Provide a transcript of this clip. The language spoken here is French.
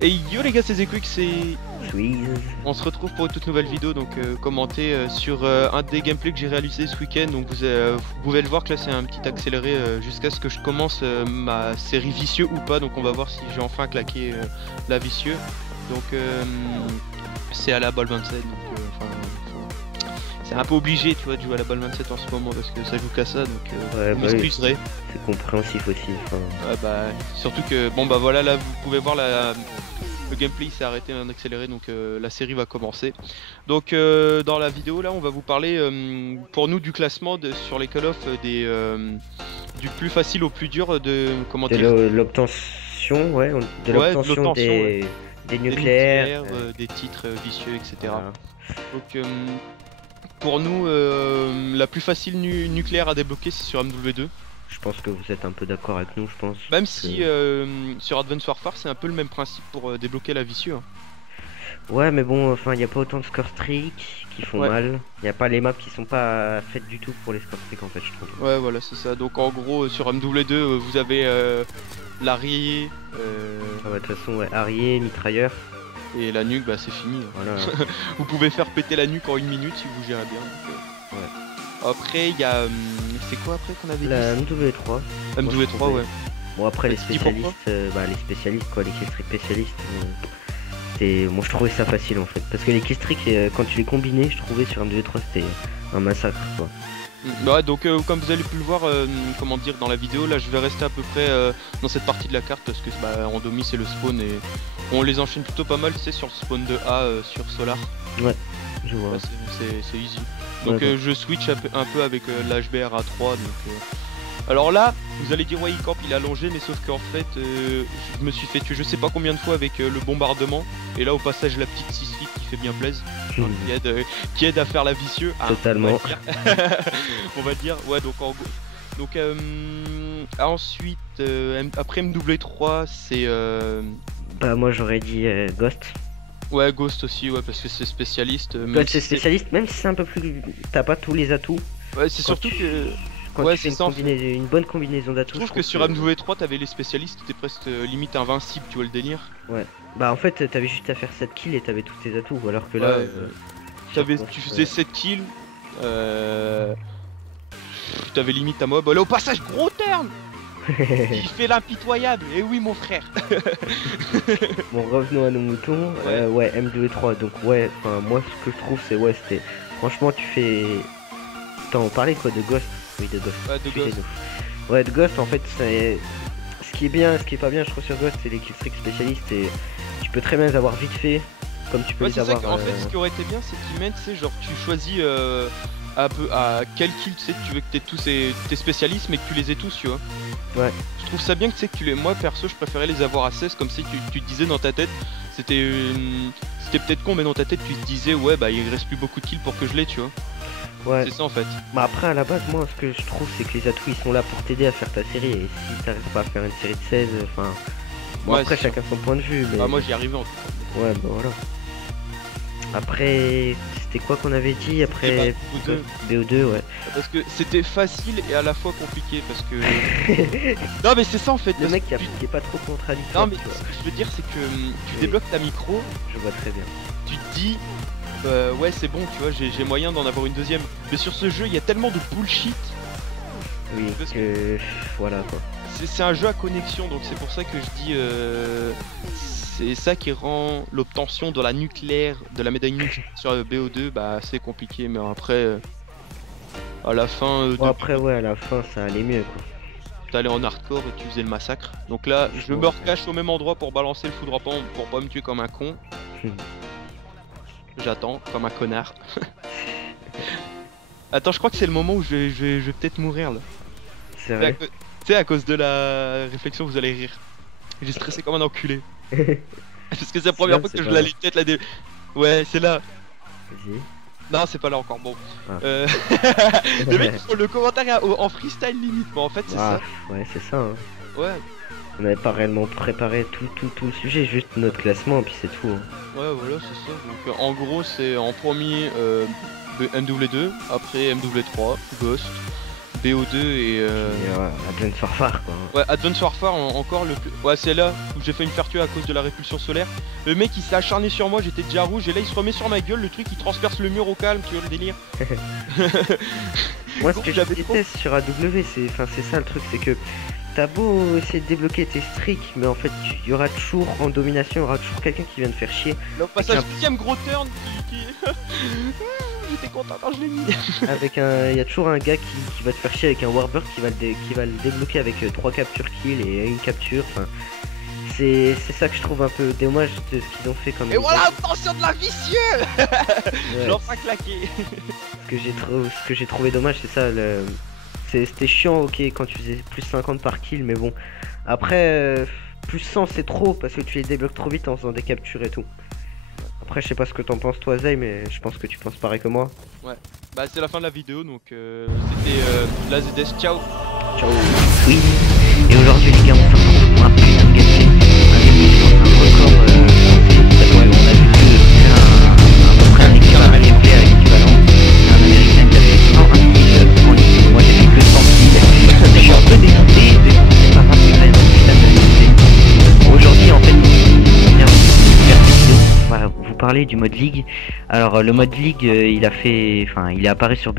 Et yo les gars, c'est Zequick, Squeeze. on se retrouve pour une toute nouvelle vidéo, donc commenter sur un des gameplays que j'ai réalisé ce week-end. Donc vous pouvez le voir que là c'est un petit accéléré jusqu'à ce que je commence ma série vicieux ou pas. Donc on va voir si j'ai enfin claqué la vicieux. Donc c'est à la balle 27, donc c'est un peu obligé, tu vois, de jouer à la balle 27 en ce moment parce que ça joue qu'à ça, donc Ouais, vous bah oui, m'excuserez. c'est compréhensif aussi. Enfin, Ouais, bah, surtout que, bon bah voilà, là vous pouvez voir le gameplay s'est arrêté en accéléré, donc la série va commencer. Donc dans la vidéo là on va vous parler pour nous du classement sur les Call of du plus facile au plus dur de, comment de dire, l'obtention, ouais, de ouais, de l'obtention l'obtention, ouais. des Des nucléaires. nucléaires, des titres vicieux, etc. Voilà. Donc pour nous la plus facile nucléaire à débloquer c'est sur MW2. Je pense que vous êtes un peu d'accord avec nous, je pense. Même que- si sur Advanced Warfare c'est un peu le même principe pour débloquer la vicieux, hein. Ouais, mais bon, enfin, il n'y a pas autant de score streak qui font Ouais. mal. Il n'y a pas les maps qui sont pas faites du tout pour les score streak en fait, je trouve. Ouais, voilà, c'est ça. Donc en gros, sur MW2, vous avez l'arrière Ah bah, de toute façon, ouais, Harrier, mitrailleur, et la nuque, bah c'est fini, hein. voilà. Vous pouvez faire péter la nuque en 1 minute si vous gérez bien. Donc, après, il y a. C'est quoi après qu'on avait La dit MW3. Moi, je MW3, trouvais- ouais. Bon après les Vas-y, dis pourquoi. spécialistes, les spécialistes quoi, les killstreak spécialistes, moi je trouvais ça facile en fait. Parce que les killstreak quand tu les combinais, je trouvais sur un 2-3 c'était un massacre quoi. Ouais, donc comme vous avez pu le voir, comment dire, dans la vidéo, là je vais rester à peu près dans cette partie de la carte parce que bah, en demi c'est le spawn et on les enchaîne plutôt pas mal, tu sais, sur le spawn de A sur Solar. Je vois. Là, c'est easy. Donc Ouais, je switch un peu avec l'HBR à 3. Donc, alors là, vous allez dire ouais il campe, il est allongé, mais sauf qu'en fait je me suis fait tuer je sais pas combien de fois avec le bombardement. Et là au passage la petite 6 feet qui fait bien plaisir, bah, qui aide à faire la vicieux, hein, Totalement. on va dire. On va dire, ouais, donc en gros. Donc ensuite après MW3 c'est Bah moi j'aurais dit Ghost. ouais, Ghost aussi, ouais, parce que c'est spécialiste, même Ghost c'est si spécialiste, même si c'est un peu plus. T'as pas tous les atouts. ouais, c'est Quand surtout tu- que Quand ouais, tu fais c'est ça en fait. une bonne combinaison Je d'atouts, trouve que sur MW3 t'avais les spécialistes, t'étais presque limite invincible, tu vois le délire. Ouais. Bah en fait t'avais juste à faire 7 kills et t'avais tous tes atouts. Alors que là, Ouais, tu faisais ouais. 7 kills, t'avais limite à moi. Bah là au passage, gros terme. Il fait l'impitoyable, et oui mon frère. Bon, revenons à nos moutons. Ouais. Ouais, M2 et 3. Donc, ouais, enfin, moi, ce que je trouve, c'est, ouais, c'était. Franchement, tu fais. Attends, on parlait quoi de Ghost? Oui, de Ghost. Ouais, de Ghost. Excusez-nous. Ouais, de Ghost, en fait, c'est. Ce qui est bien, ce qui est pas bien, je trouve, sur Ghost, c'est les killstreak spécialistes. Et tu peux très bien les avoir vite fait. Comme tu peux Ouais, les c'est ça avoir. qu'en fait, ce qui aurait été bien, c'est qu'ils mettent, tu sais, genre, tu choisis à quel kill, tu sais, que tu veux que t'aies tous tes spécialistes, mais que tu les aies tous, tu vois. Ouais. Je trouve ça bien que, tu sais, que moi, perso, je préférais les avoir à 16, comme si tu te disais dans ta tête, c'était c'était peut-être con, mais dans ta tête, tu te disais, ouais, bah, il reste plus beaucoup de kills pour que je l'ai, tu vois. Ouais. C'est ça, en fait. Bah, après, à la base, moi, ce que je trouve, c'est que les atouts, ils sont là pour t'aider à faire ta série. Et si t'arrives pas à faire une série de 16, enfin. Bon, Ouais, après, c'est chacun son point de vue. Mais... Bah, moi, j'y arrivais en tout cas. Ouais, bah voilà. Après, c'était quoi qu'on avait dit après Bah, BO2, ouais. parce que c'était facile et à la fois compliqué, parce que. Non, mais c'est ça, en fait. Le parce mec que qui est pas trop contradictoire. Non, mais tu vois. ce que je veux dire, c'est que tu Oui. débloques ta micro, Je vois très bien. tu te dis ouais c'est bon, tu vois, j'ai moyen d'en avoir une deuxième. Mais sur ce jeu il y a tellement de bullshit. Oui, Parce que voilà quoi. C'est un jeu à connexion, donc c'est pour ça que je dis c'est ça qui rend l'obtention de la nucléaire, de la médaille nucléaire sur BO2 bah assez compliqué. Mais après à la fin Bon, après, ouais, à la fin, ça allait mieux quoi. t'allais en hardcore et tu faisais le massacre. Donc là je me recache au même endroit pour balancer le foudre à pan pour pas me tuer comme un con. J'attends comme un connard. Attends, je crois que c'est le moment où je vais peut-être mourir là. C'est vrai. Tu sais, à cause de la réflexion, vous allez rire. J'ai stressé comme un enculé. Parce que c'est la première là, fois c'est que je pas l'allais là. peut-être la dé... Ouais, c'est là. Vas-y. Non, c'est pas là encore. Bon. Ah. Le mec, il faut le commentaire en freestyle limite. Bon, en fait, c'est Ah, ouais, c'est ça. Hein. ça. Ouais, On n'avait pas réellement préparé tout le sujet, juste notre classement, puis c'est tout. Hein. ouais, voilà, c'est ça. Donc, en gros, c'est en premier MW2, après MW3, Ghost, BO2 et Advance Warfare quoi. ouais, Advance Warfare encore le plus. Ouais, c'est là où j'ai fait me faire tuer à cause de la répulsion solaire. Le mec il s'est acharné sur moi, j'étais déjà rouge et là il se remet sur ma gueule, le truc il transperce le mur au calme, tu vois le délire. Moi ce que je déteste sur AW c'est ça le truc, c'est que t'as beau essayer de débloquer tes streaks, mais en fait il y aura toujours en domination, il y aura toujours quelqu'un qui vient te faire chier. Le passage deuxième gros turn qui... J'étais content quand je l'ai mis. Il y a toujours un gars qui va te faire chier avec un Warbird qui va le débloquer avec 3 captures kill et une capture. Enfin, c'est ça que je trouve un peu dommage de ce qu'ils ont fait comme. Et voilà, obtention de la vicieux. Ouais. Genre pas claqué. Ce que j'ai trouvé dommage, c'est ça. C'était chiant, ok, quand tu faisais plus 50 par kill, mais bon. Après, plus 100 c'est trop parce que tu les débloques trop vite en faisant des captures et tout. Après, je sais pas ce que t'en penses toi, Zay, mais je pense que tu penses pareil que moi. Ouais, bah c'est la fin de la vidéo donc c'était la ZS, ciao. Ciao. Oui, et aujourd'hui les gars, on se retrouve pour un putain de gameplay. Un gameplay sur un record français, parce qu'on a vu que à peu près un gameplay à l'équivalent. Un américain qui a fait 101 kills en ligne. Moi j'ai fait que 100 kills. Je suis un peu dégoûté, mais bon, c'est pas grave, c'est quand même un putain de gameplay. Aujourd'hui en fait, on vient faire une vidéo. On va vous parler du mode League. Alors le mode League, il est apparu sur BO